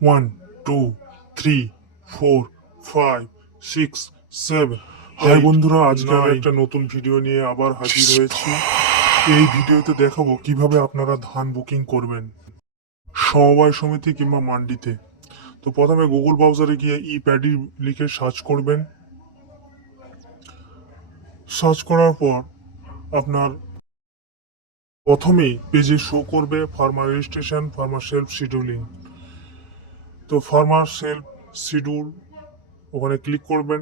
1 2 3 4 5 6 7। High বন্ধুরা, আজকে আমি একটা নতুন ভিডিও নিয়ে আবার হাজির হয়েছি। এই ভিডিওতে দেখাবো কিভাবে আপনারা ধান বুকিং করবেন সমবায় সমিতি কিংবা মান্ডিতে। তো প্রথমে গুগল ব্রাউজারে গিয়ে ই প্যাডি লিখে সার্চ করবেন। সার্চ করার পর আপনার প্রথমেই পেজে শো করবে farmer registration, farmer self scheduling. তো ফার্মার সেলফ শিডিউল ওখানে ক্লিক করবেন।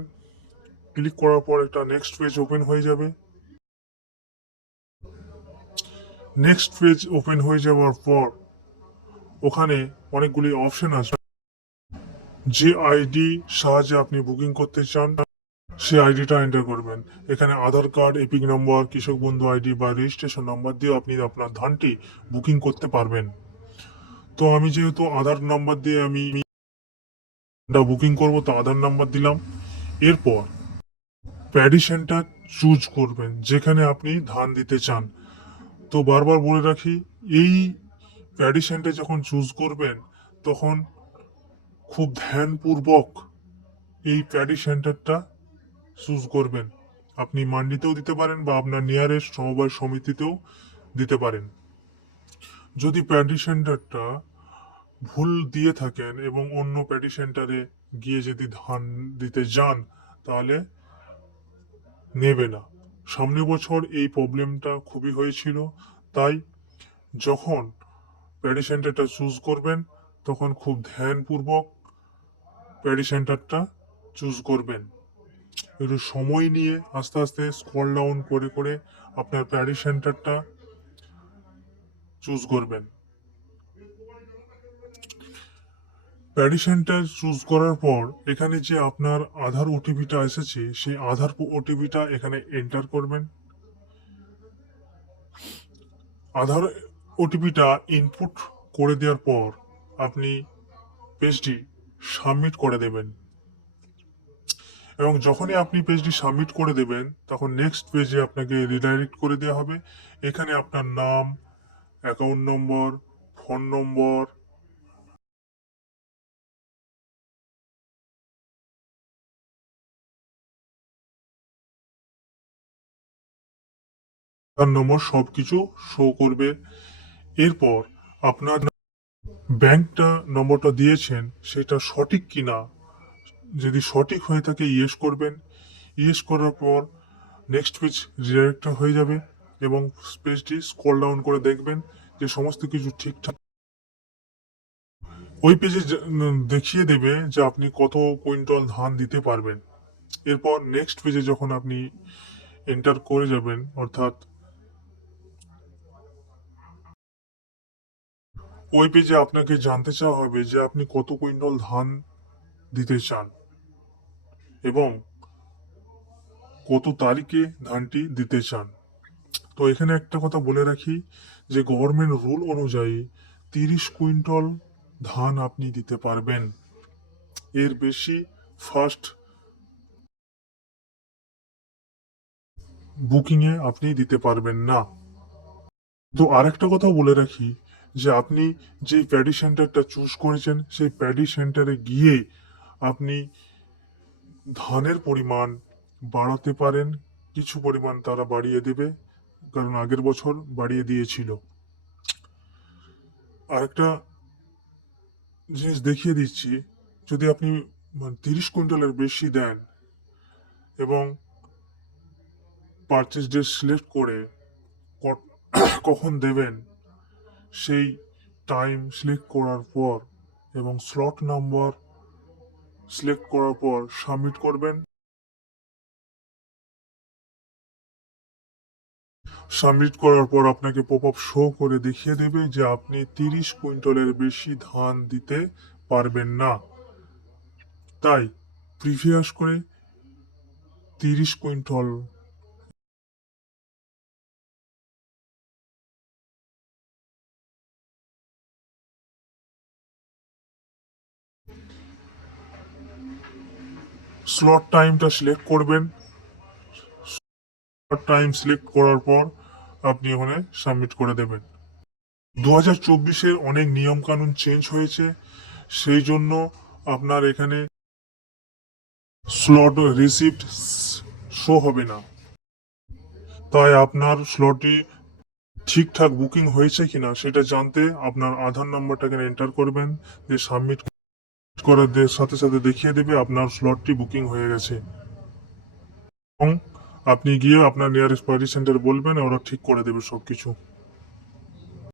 ক্লিক করার পর একটা নেক্সট পেজ ওপেন হয়ে যাবে। নেক্সট পেজ ওপেন হয়ে যাওয়ার পর ওখানে অনেকগুলি অপশন আছে। যে আইডি সাহায্যে আপনি বুকিং করতে চান সেই আইডিটা এন্টার করবেন। এখানে আধার কার্ড, এপিক নম্বর, কৃষক বন্ধু আইডি বা রেজিস্ট্রেশন নাম্বার দিয়ে আপনি আপনার ধানটি বুকিং করতে পারবেন। তো আমি যেহেতু আধার নাম্বার দিয়ে আমি বুকিং করব, তো আধার নাম্বার দিলাম। এরপর প্যাডি সেন্টার চুজ করবেন যেখানে আপনি ধান দিতে চান। তো বারবার বলে রাখি, এই প্যাডি সেন্টার যখন চুজ করবেন তখন খুব ধ্যানপূর্বক এই প্যাডি সেন্টারটা চুজ করবেন। আপনি মান্ডিতেও দিতে পারেন বা আপনার নিয়ারেস্ট সমবায় সমিতিতেও দিতে পারেন। যদি প্যাডি সেন্টারটা ভুল দিয়ে থাকেন এবং অন্য প্যাডি সেন্টারে গিয়ে যদি ধান দিতে যান তাহলে নেবে না। সামনের বছর এই প্রবলেমটা খুবই হয়েছিল। তাই যখন প্যাডি সেন্টারটা চুজ করবেন তখন খুব ধ্যানপূর্বক প্যাডি সেন্টারটা চুজ করবেন। একটু সময় নিয়ে আস্তে আস্তে স্ক্রল ডাউন করে করে আপনার প্যাডি সেন্টারটা চুজ করবেন। প্যাডি সেন্টার চুজ করার পর এখানে যে আপনার আধার ওটিপিটা এসেছে সেই আধার ওটিপিটা এখানে এন্টার করবেন। আধার ওটিপিটা ইনপুট করে দেওয়ার পর আপনি পেজটি সাবমিট করে দেবেন। এবং যখনই আপনি পেজটি সাবমিট করে দেবেন তখন নেক্সট পেজে আপনাকে রিডাইরেক্ট করে দেওয়া হবে। এখানে আপনার নাম, অ্যাকাউন্ট নম্বর, ফোন নম্বর, তার নম্বর সবকিছু শো করবে। এরপর আপনার ব্যাংকটা নম্বরটা দিয়েছেন সেটা সঠিক কিনা, যদি সঠিক হয়ে থাকে ইয়েস করবেন। ইয়েস করার পর নেক্সট পেজ রিডাইরেক্ট হয়ে যাবে এবং পেজটি স্ক্রল ডাউন করে দেখবেন যে সমস্ত কিছু ঠিকঠাক। ওই পেজে দেখিয়ে দেবে যে আপনি কত কুইন্টাল ধান দিতে পারবেন। এরপর নেক্সট পেজে যখন আপনি এন্টার করে যাবেন, অর্থাৎ ওই পেজে আপনাকে জানতে চাওয়া হবে যে আপনি কত কুইন্টাল ধান দিতে চান এবং কত তারিখে ধানটি দিতে চান। তো এখানে একটা কথা বলে রাখি যে গভর্নমেন্ট রুল অনুযায়ী 30 কুইন্টাল ধান আপনি দিতে পারবেন, এর বেশি ফার্স্ট বুকিং এ আপনি দিতে পারবেন না। তো আরেকটা কথা বলে রাখি যে আপনি যে প্যাডি সেন্টারটা চুজ করেছেন সেই প্যাডি সেন্টারে গিয়ে আপনি ধানের পরিমাণ বাড়াতে পারেন। কিছু পরিমাণ তারা বাড়িয়ে দেবে, কারণ আগের বছর বাড়িয়ে দিয়েছিল। আরেকটা জিনিস দেখিয়ে দিচ্ছি, যদি আপনি 30 কুইন্টালের বেশি দেন এবং পারচেজ ডেট সিলেক্ট করে কখন দেবেন সেই টাইম সিলেক্ট করার পর এবং স্লট নাম্বার সিলেক্ট করার পর সাবমিট করবেন। সাবমিট করার পর আপনাকে পপ আপ শো করে দেখিয়ে দেবে যে আপনি 30 কুইন্টালের বেশি ধান দিতে পারবেন না। তাই প্রিভিয়াস করে 30 কুইন্টাল স্লট টাইমটা সিলেক্ট করবেন। টাইম সিলেক্ট করার পর আপনি ওখানে সাবমিট করে দেবেন। 2024-এর অনেক নিয়ম কানুন চেঞ্জ হয়েছে। সেই জন্য আপনার এখানে স্লট রিসিপ্ট শো হবে না। তাই আপনার স্লটটি ঠিকঠাক বুকিং হয়েছে কিনা সেটা জানতে আপনার আধার নাম্বারটাকে এন্টার করবেন, দিয়ে সাবমিট করার সাথে সাথে দেখিয়ে দেবে আপনার স্লটটি বুকিং হয়ে গেছে। এবং আপনি গিয়ে আপনার নিয়ারেস্ট পার্টি সেন্টার বলবেন, ওরা ঠিক করে দেবে সবকিছু।